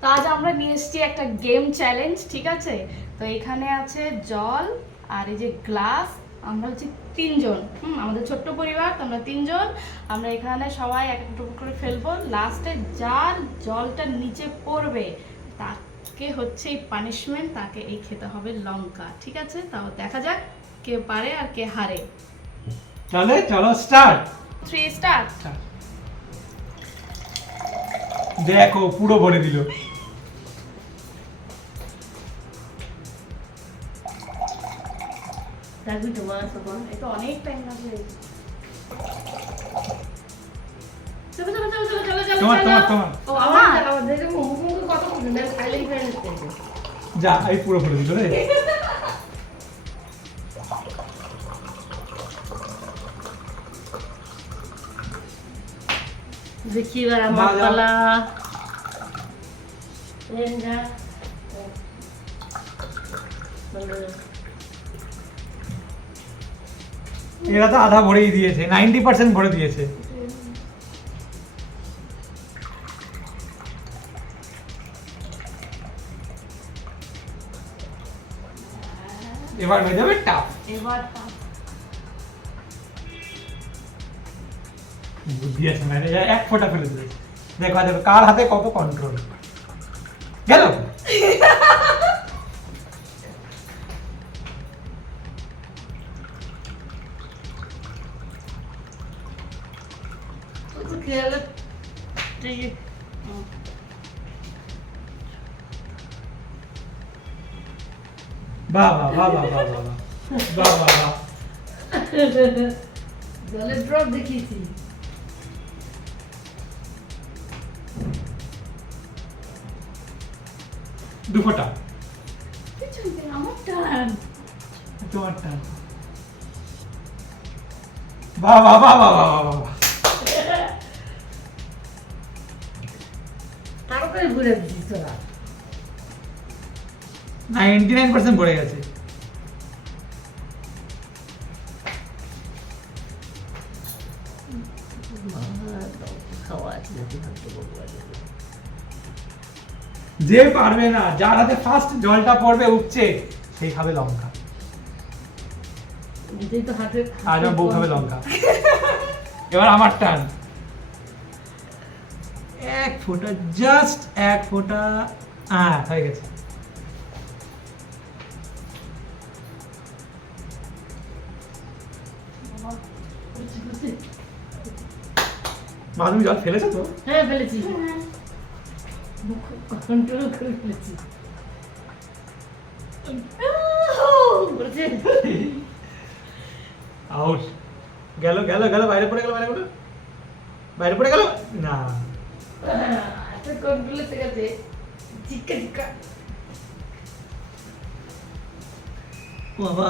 তো আজ আমরা নিয়ে এসেছি একটা গেম চ্যালেঞ্জ, ঠিক আছে? তো এখানে আছে জল আর এই যে গ্লাস। আমরা হচ্ছে তিনজন, আমাদের ছোট্ট পরিবার, তো আমরা তিনজন। আমরা এখানে সবাই এক এক টুকরো করে ফেলবো। লাস্টে যার জলটা নিচে পড়বে তাকে হচ্ছে এই পানিশমেন্ট, তাকে এই খেতে হবে লঙ্কা, ঠিক আছে? তাও দেখা যাক কে পারে আর কে হারে। তাহলে চলো স্টার্ট। 3 স্টার্ট। দেখো পুরো ভরে দিল। রাখবি তো মাছ তখন, এটা অনেক টাইম লাগবে। চলো চলো চলো চলো চলো চলো তোমার তোমার তোমার ও আমার দেখে মুখ কত সুন্দর খাইলেই ফেলে দিতে যা এই পুরো ভরে দিল রে। দেখি এবার আমার যা, যা। পালা লেঙ্গা এরা তো আধা ভরেই দিয়েছে, 90% ভরে দিয়েছে। এবার হয়ে যাবে টাফ। এবার বুদ্ধি আছে মানে এক ফোঁটা ফেলে দিয়েছে। দেখো দেখো কার হাতে কত কন্ট্রোল গেল। তো খেয়াল ঠিক বাহ বাহ বাহ বাহ বাহ বাহ বাহ বাহ বাহ। জলের ড্রপ দেখিয়েছি দু ফোঁটা কিছুই আমার টান। তোমার টান। বাহ বাহ বাহ বাহ বাহ বাহ বাহ। তাড়াতাড়ি ঘুরে দিচ্ছি তোরা 99% ভরে গেছে। খাওয়া আছে নাকি ভাবতে বলবো যে পারবে না, যার হাতে ফার্স্ট জলটা পড়বে উপচে, সেই খাবে লঙ্কা। এটাই তো হাতে আজ আমার বউ খাবে লঙ্কা। এবার আমার টান। এক ফোঁটা, জাস্ট এক ফোঁটা। হয়ে গেছে। মা তুমি জল ফেলেছো তো? হ্যাঁ ফেলেছি কন্ট্রোল করে ফেলেছি বলছে আউট। গেল গেল গেল, বাইরে পড়ে গেল, বাইরে পড়ে বাইরে পড়ে গেল না। হাতে কন্ট্রোলে থেকে গেছে চিক্কা চিক্কা বাবা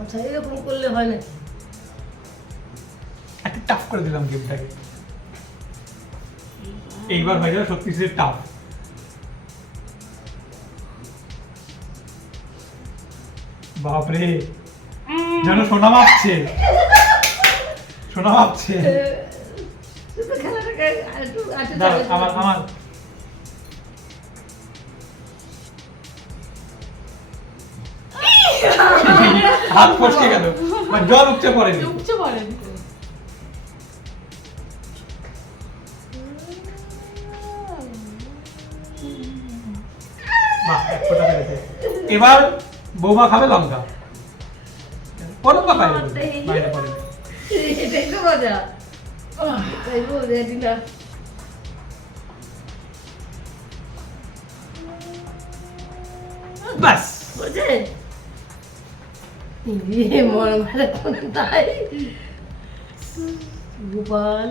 আচ্ছা এরকম করলে হয় নাকি একটু টাফ করে দিলাম গেমটাকে। এইবার হয়ে যাবে সত্যি সত্যি টাফ। বাপরে, যেন সোনা মাপছে, সোনা মাপছে। শুধু খেলাটাকে একটু আছে দাঁড়াও, আমার আমার হাত ফসকে গেল, মানে জল উপচে পড়েনি। চুপচে পড়েন। বাহ, এক ফোঁটা ফেলেছে। এবার বৌমা খাবে লঙ্কা। পড়ো বা বাইরে পড়ো? বাইরে পড়ে। এটাই তো মজা এটাই তো রেডি না বাস বুঝে মন মারে কোন তাই গোপাল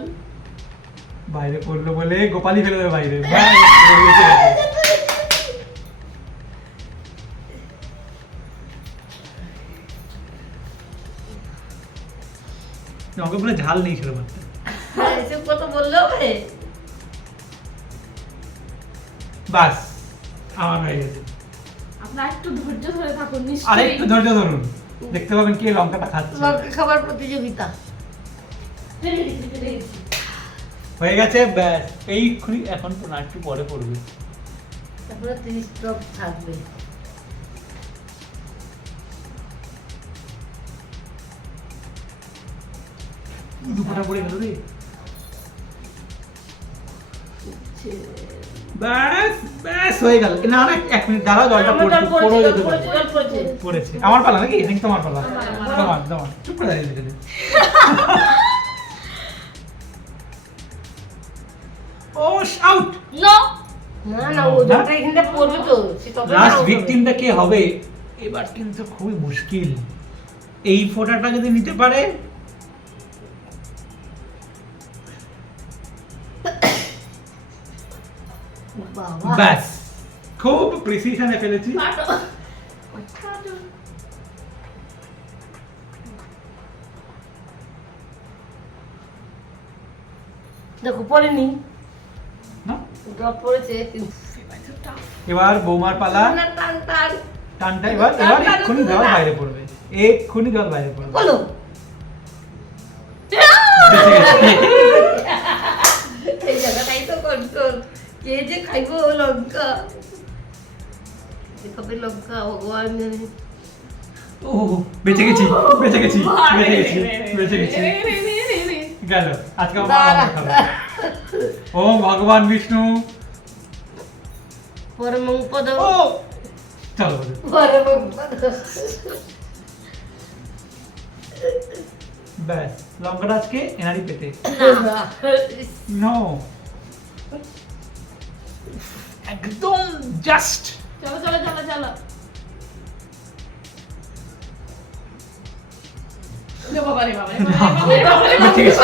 বাইরে পড়লো বলে গোপালই ফেলে দেবে বাইরে। ব্যাস, পড়ে গেছে। আমাকে বলে ঝাল নেই সেরকম একটা। এসব কথা বললে হবে বাস আমার হয়ে গেছে। আপনারা একটু ধৈর্য ধরে থাকুন, আর নিশ্চয়ই একটু ধৈর্য ধরুন। দেখতে পাবেন কে লঙ্কাটা খাচ্ছে। লঙ্কা খাবার প্রতিযোগিতা। হয়ে গেছে, ব্যাস এইক্ষুনি এখন না একটু পরে পড়বে। তারপরে 30 ড্রপ থাকবে। দুপুরটা পড়ে গেল রে। ব্যাস ব্যাস হয়ে গেল। না না 1 মিনিট দাঁড়াও, জলটা পড়ে যেতে পারে। পড়েছে। আমার পালা নাকি? নাকি তোমার পালা? তোমার চুপ করে দাঁড়িয়ে গেলে। ও আউট। নো না ও যতটা এখানটা পড়বে তো সে তত লাস্ট ভিকটিমটা কে হবে এবার কিন্তু খুবই মুশকিল। এই ফোঁটাটা যদি নিতে পারে, বাবা ব্যাস খুব প্রিসিশনে ফেলেছি। দেখো পড়েনি, না? ড্রপ পড়েছে কিন্তু এবার বৌমার পালা। না, টান টান টানটা এবার এক্ষুনি জল বাইরে পড়বে, এক্ষুনি জল বাইরে পড়বে। বলো বেঁচে গেছে। এই জায়গাটাই তো কন্ট্রোল। কে যে খাইবো লঙ্কা, খাবে লঙ্কা ভগবান জানে। ও বেঁচে গেছি, বেঁচে গেছি, বেঁচে গেছি, বেঁচে গেছি। গেল আজকে আমার দাঁড়া। খাবে। ওম ভগবান বিষ্ণু। পরমং পদ ও চলো বলে। পরমং পদ। ব্যাস লঙ্কাটা আজকে এনারই পেটে। নো একদম জাস্ট। চলো চলো চলো চলো রে বাবা রে বাবা রে বাবা রে বেঁচে গেছি,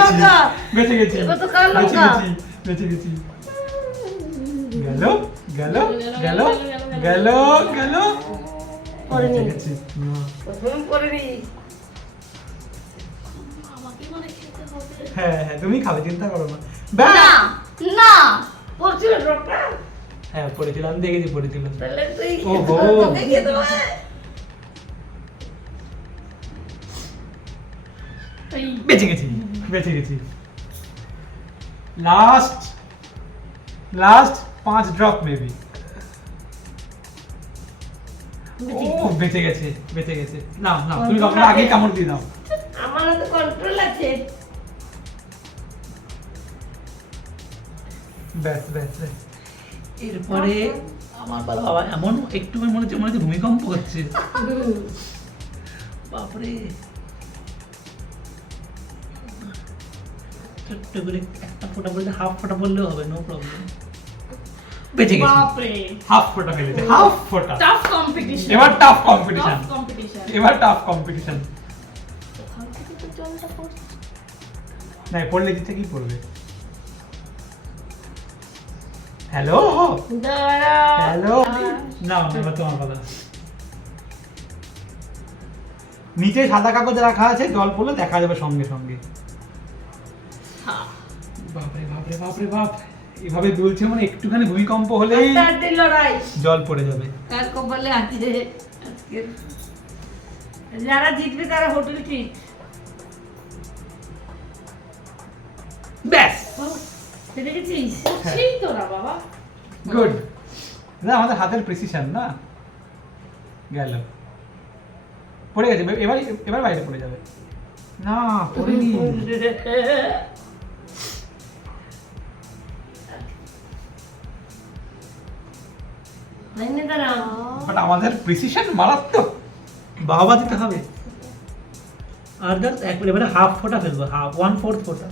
লঙ্কা বেঁচে গেছি, এবার তো কার বেঁচে লঙ্কা? গেছি, বেঁচে গেছি। গেল গেল গেল গেল গেল। পড়েনি। বেঁচে গেছি। না। প্রথম পড়েনি। আমাকে মনে খেতে হবে হ্যাঁ হ্যাঁ তুমি খাবে, চিন্তা করো না। না ব্যাস না পড়ছিল ড্রপটা। হ্যাঁ পড়েছিলাম, দেখেছি পড়েছিলাম। তাহলে তুই ওহো। তোকে খেতে হবে। এই বেঁচে গেছি, বেঁচে গেছি। Last 5 drop maybe. ও বেঁচে গেছে, বেঁচে গেছে। না না তুমি কখনো আগে কামড় দিয়ে দাও। আমার তো কন্ট্রোল আছে। ব্যাস ব্যাস ব্যাস। এরপরে আমার বাবা এমন একটু মনে হচ্ছে ভূমিকম্প হচ্ছে। বাপরে ছোট্ট করে একটা ফোঁটা বললে হাফ ফোঁটা বললেও হবে, নো প্রবলেম। বেঁচে গেছি, বাপ রে হাফ ফোঁটা ফেলেছে, হাফ ফোঁটা। টাফ কম্পিটিশন এবার টাফ কম্পিটিশন, টাফ কম্পিটিশন এবার টাফ কম্পিটিশন। ওখান থেকে তো জলটা পড়ছে না পড়লে দিতে কি পড়বে? হ্যালো দাঁড়া। হ্যালো না এবার তোমার কথা। নিচে সাদা কাগজ রাখা আছে, জল পড়লে দেখা যাবে সঙ্গে সঙ্গে। বাপরে বাপরে বাপরে বাপ, এভাবে দুলছে মানে একটুখানি ভূমিকম্প হলেই হাড্ডাহাড্ডি লড়াই। জল পড়ে যাবে। কার কপালে আছে আজকে। যারা জিতবে তারা হোটেল ট্রিট। ব্যাস দেখেছিস? সেই তো না বাবা গুড। না আমাদের হাতের প্রিসিশন না। গেল পড়ে গেছে, এবার বাইরে পড়ে যাবে। না পড়েনি। লাইনে দাঁড়াও। বাট আমাদের প্রিসিশন মারাত্মক, বাবা দিতে হবে। আর জাস্ট এবারে হাফ ফোঁটা ফেলবো, হাফ 1/4 ফোঁটা।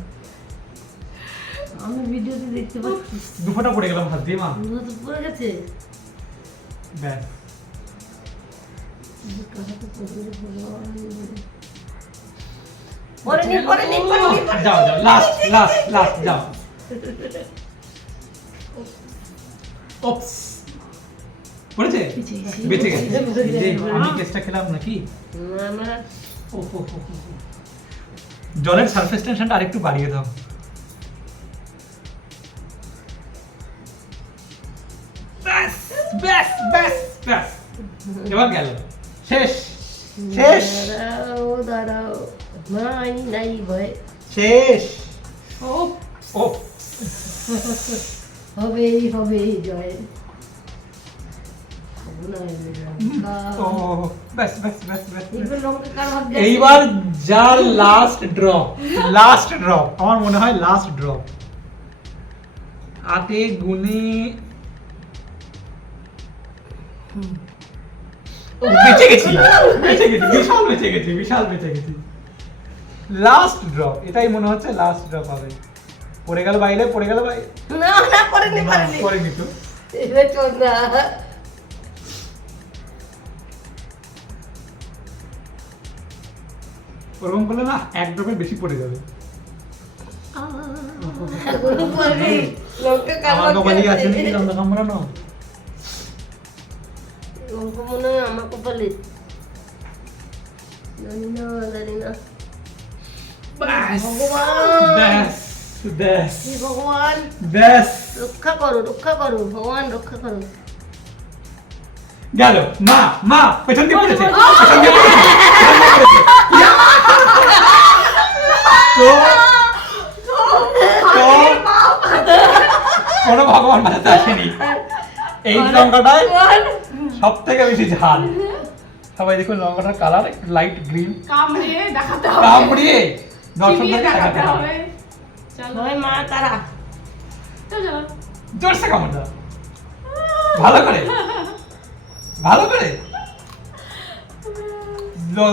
আমি ভিডিওতে দেখতে পাচ্ছি। 2 ফোঁটা পড়ে গেলাম হাত দিয়ে মা। দুধ তো পড়ে গেছে। ব্যাস পড়েনি পড়েনি পড়েনি। যাও যাও লাস্ট যাও। ওপস পড়েছে, বেঁচে গেছে। যে আমি কেসটা খেলাম নাকি। আমরা জলের সারফেস টেনশনটা আরেকটু বাড়িয়ে দাও। ব্যাস ব্যাস ব্যাস ব্যাস, এবার গেল, শেষ। শেষ। দাঁড়াও দাঁড়াও, নাই নাই ভয়, শেষ। ও ও হবেই হবেই জয়। ও ব্যাস ব্যাস ব্যাস ব্যাস। এইবার লঙ্কা কার ভাগ যাচ্ছে? এইবার যার লাস্ট ড্র, লাস্ট ড্র আমার মনে হয় লাস্ট ড্র। হাতে গুনে ও, বেঁচে গেছি, বেঁচে গেছি, বিশাল বেঁচে গেছি, বিশাল বেঁচে গেছি। লাস্ট ড্র, এটাই মনে হচ্ছে লাস্ট ড্র পাবে। পড়ে গেল বাইরে, পড়ে গেল বাইরে। না না করেনি করেনি, পড়েনি তো। এবার চল না। ওরকম করলে না এক ড্রপের বেশি পড়ে যাবে। এখনো পড়েনি, লঙ্কা কার আমার ভাগ কপালে আছে যাচ্ছে? নাকি লঙ্কা কামড়ানো? লঙ্কা মনে হয় আমার কপালে। জানি না জানি না। ব্যাস ভগবান, ব্যাস ব্যাস হে ভগবান ব্যাস রক্ষা করো ভগবান রক্ষা করো। গেল। মা মা পেছন দিয়ে পড়েছে, পেছন দিয়ে পড়েছে, পেছন দিয়ে পড়েছে। তো তো কোনো ভগবান বাঁচাতে আসেনি। এই লঙ্কাটায় সব থেকে বেশি ঝাল। সবাই দেখুন লঙ্কাটার কালার একটু লাইট গ্রিন। কামড়িয়ে দেখাতে হবে, কামড়িয়ে দর্শকদের চিবিয়ে দেখাতে দেখাতে হবে। হবে। চলো হয় মা তারা। চলো জোরসে কামড় দাও, ভালো করে, ভালো করে।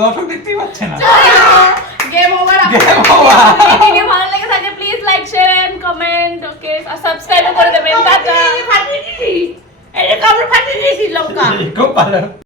দর্শক দেখতেই পাচ্ছে না। Game over. Game over. Video ভালো লেগে থাকে please like share and comment, okay, আর সাবস্ক্রাইব করে দেবেন। টাটা। ফাটিয়ে দিলি, এই যে কামড় ফাটিয়ে দিয়েছি লঙ্কা। খুব ভালো।